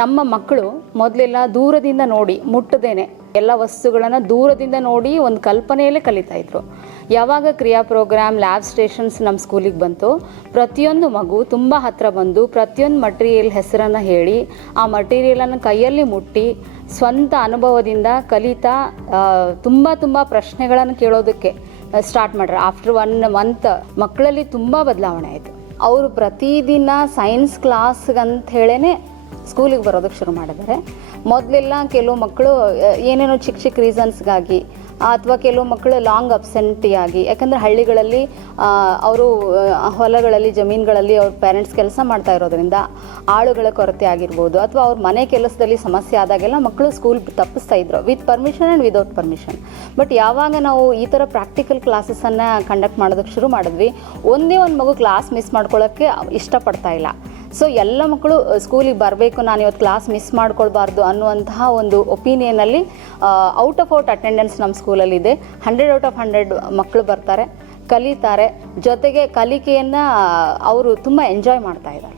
ನಮ್ಮ ಮಕ್ಕಳು ಮೊದಲೆಲ್ಲ ದೂರದಿಂದ ನೋಡಿ ಮುಟ್ಟದೇನೆ ಎಲ್ಲ ವಸ್ತುಗಳನ್ನು ದೂರದಿಂದ ನೋಡಿ ಒಂದು ಕಲ್ಪನೆಯಲ್ಲೇ ಕಲಿತಾ ಇದ್ರು. ಯಾವಾಗ ಕ್ರಿಯಾ ಪ್ರೋಗ್ರಾಮ್ ಲ್ಯಾಬ್ ಸ್ಟೇಷನ್ಸ್ ನಮ್ಮ ಸ್ಕೂಲಿಗೆ ಬಂತು, ಪ್ರತಿಯೊಂದು ಮಗು ತುಂಬ ಹತ್ತಿರ ಬಂದು ಪ್ರತಿಯೊಂದು ಮಟೀರಿಯಲ್ ಹೆಸರನ್ನು ಹೇಳಿ ಆ ಮಟೀರಿಯಲನ್ನು ಕೈಯಲ್ಲಿ ಮುಟ್ಟಿ ಸ್ವಂತ ಅನುಭವದಿಂದ ಕಲಿತಾ ತುಂಬ ಪ್ರಶ್ನೆಗಳನ್ನು ಕೇಳೋದಕ್ಕೆ ಸ್ಟಾರ್ಟ್ ಮಾಡ್ರೆ. ಆಫ್ಟರ್ 1 ಮಂತ್ ಮಕ್ಕಳಲ್ಲಿ ತುಂಬ ಬದಲಾವಣೆ ಆಯಿತು. ಅವರು ಪ್ರತಿದಿನ ಸೈನ್ಸ್ ಕ್ಲಾಸ್ಗಂತ ಹೇಳೇ ಸ್ಕೂಲಿಗೆ ಬರೋದಕ್ಕೆ ಶುರು ಮಾಡಿದ್ದಾರೆ. ಮೊದಲೆಲ್ಲ ಕೆಲವು ಮಕ್ಕಳು ಏನೇನೋ ಚಿಕ್ಕ ರೀಸನ್ಸ್ಗಾಗಿ ಅಥವಾ ಕೆಲವು ಮಕ್ಕಳು ಲಾಂಗ್ ಅಬ್ಸೆಂಟಿಯಾಗಿ, ಯಾಕಂದರೆ ಹಳ್ಳಿಗಳಲ್ಲಿ ಅವರು ಹೊಲಗಳಲ್ಲಿ ಜಮೀನುಗಳಲ್ಲಿ ಅವ್ರ ಪೇರೆಂಟ್ಸ್ ಕೆಲಸ ಮಾಡ್ತಾ ಇರೋದ್ರಿಂದ ಆಳುಗಳ ಕೊರತೆ ಆಗಿರ್ಬೋದು, ಅಥವಾ ಅವ್ರ ಮನೆ ಕೆಲಸದಲ್ಲಿ ಸಮಸ್ಯೆ ಆದಾಗೆಲ್ಲ ಮಕ್ಕಳು ಸ್ಕೂಲ್ ತಪ್ಪಿಸ್ತಾ ಇದ್ರು, with permission and without permission. But ಯಾವಾಗ ನಾವು ಈ ಥರ ಪ್ರಾಕ್ಟಿಕಲ್ ಕ್ಲಾಸಸ್ಸನ್ನು ಕಂಡಕ್ಟ್ ಮಾಡೋದಕ್ಕೆ ಶುರು ಮಾಡಿದ್ವಿ, ಒಂದೇ ಒಂದು ಮಗು ಕ್ಲಾಸ್ ಮಿಸ್ ಮಾಡ್ಕೊಳ್ಳೋಕ್ಕೆ ಇಷ್ಟಪಡ್ತಾ ಇಲ್ಲ. ಸೊ ಎಲ್ಲ ಮಕ್ಕಳು ಸ್ಕೂಲಿಗೆ ಬರಬೇಕು, ನಾನು ಇವತ್ತು ಕ್ಲಾಸ್ ಮಿಸ್ ಮಾಡ್ಕೊಳ್ಬಾರ್ದು ಅನ್ನುವಂತಹ ಒಂದು ಒಪಿನಿಯನಲ್ಲಿ ಔಟ್ ಆಫ್ ಅಟೆಂಡೆನ್ಸ್ ನಮ್ಮ ಸ್ಕೂಲಲ್ಲಿದೆ. 100 ಔಟ್ ಆಫ್ 100 ಮಕ್ಕಳು ಬರ್ತಾರೆ, ಕಲಿತಾರೆ, ಜೊತೆಗೆ ಕಲಿಕೆಯನ್ನು ಅವರು ತುಂಬ ಎಂಜಾಯ್ ಮಾಡ್ತಾ ಇದ್ದಾರೆ.